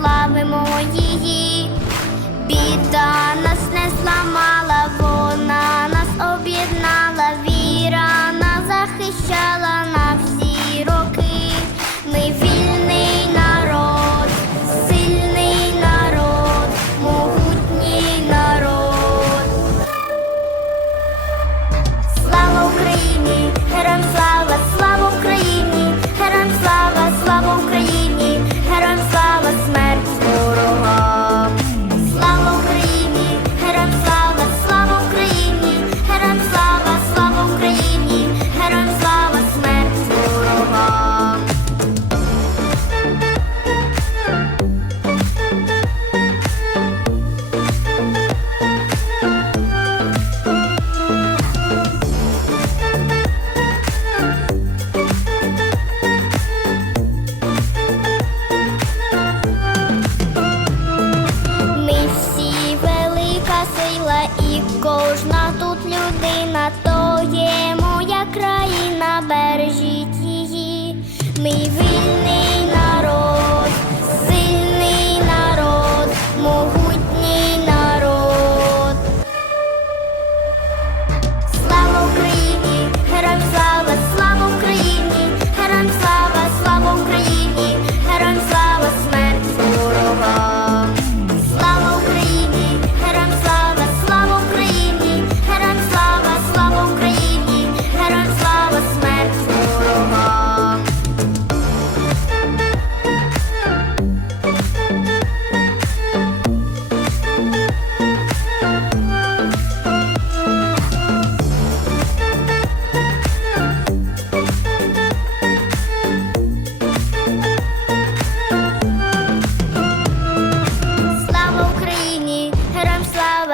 прославимо її, біда нас не зламала, вона нас об'єднала, віра нас захищала. нас. можна.